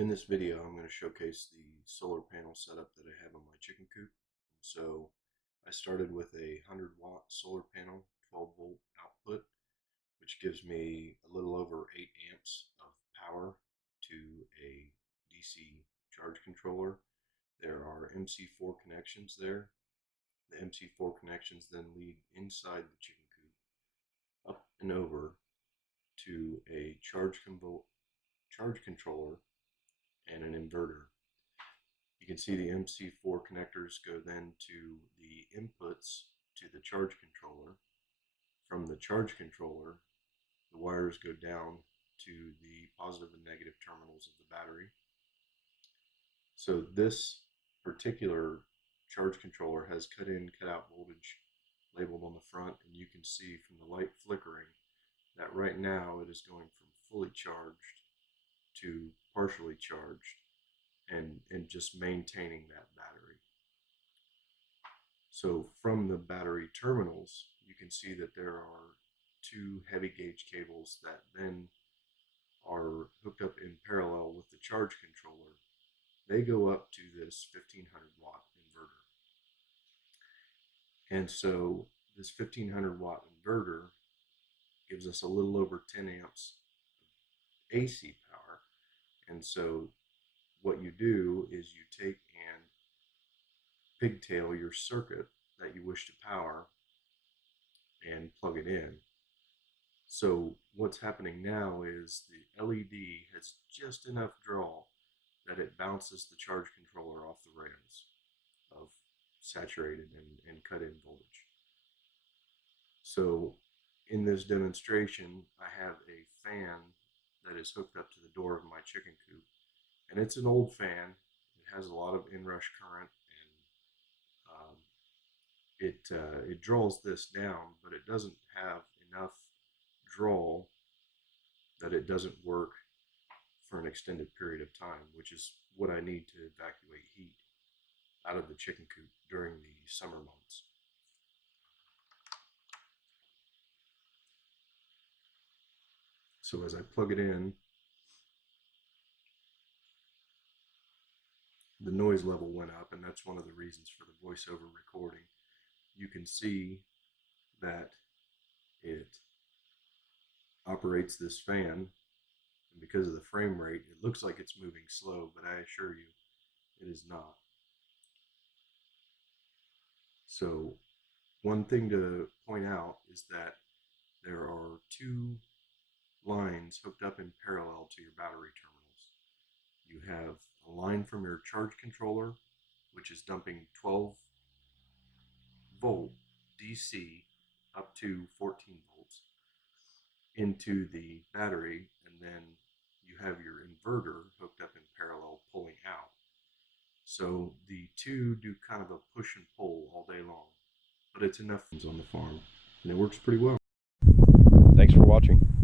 In this video, I'm going to showcase the solar panel setup that I have on my chicken coop. So I started with a 100-watt solar panel, 12-volt output, which gives me a little over 8 amps of power to a DC charge controller. There are MC4 connections there. The MC4 connections then lead inside the chicken coop up and over to a charge controller and an inverter. You can see the MC4 connectors go then to the inputs to the charge controller. From the charge controller, the wires go down to the positive and negative terminals of the battery. So this particular charge controller has cut in, cut out voltage labeled on the front, and you can see from the light flickering that right now it is going from fully charged to partially charged and just maintaining that battery. So from the battery terminals, you can see that there are two heavy gauge cables that then are hooked up in parallel with the charge controller. They go up to this 1500-watt inverter. And so this 1500-watt inverter gives us a little over 10 amps of AC power. And so what you do is you take and pigtail your circuit that you wish to power and plug it in. So what's happening now is the LED has just enough draw that it bounces the charge controller off the rails of saturated and cut in voltage. So in this demonstration, I have a fan that is hooked up to the door of my chicken coop. And it's an old fan. It has a lot of inrush current, and it draws this down, but it doesn't have enough draw that it doesn't work for an extended period of time, which is what I need to evacuate heat out of the chicken coop during the summer months. So as I plug it in, the noise level went up, and that's one of the reasons for the voiceover recording. You can see that it operates this fan, and because of the frame rate, it looks like it's moving slow, but I assure you, it is not. So one thing to point out is that there are two lines hooked up in parallel to your battery terminals. You have a line from your charge controller, which is dumping 12 volt DC up to 14 volts into the battery, and then you have your inverter hooked up in parallel pulling out. So the two do kind of a push and pull all day long, but it's enough on the farm, and it works pretty well. Thanks for watching.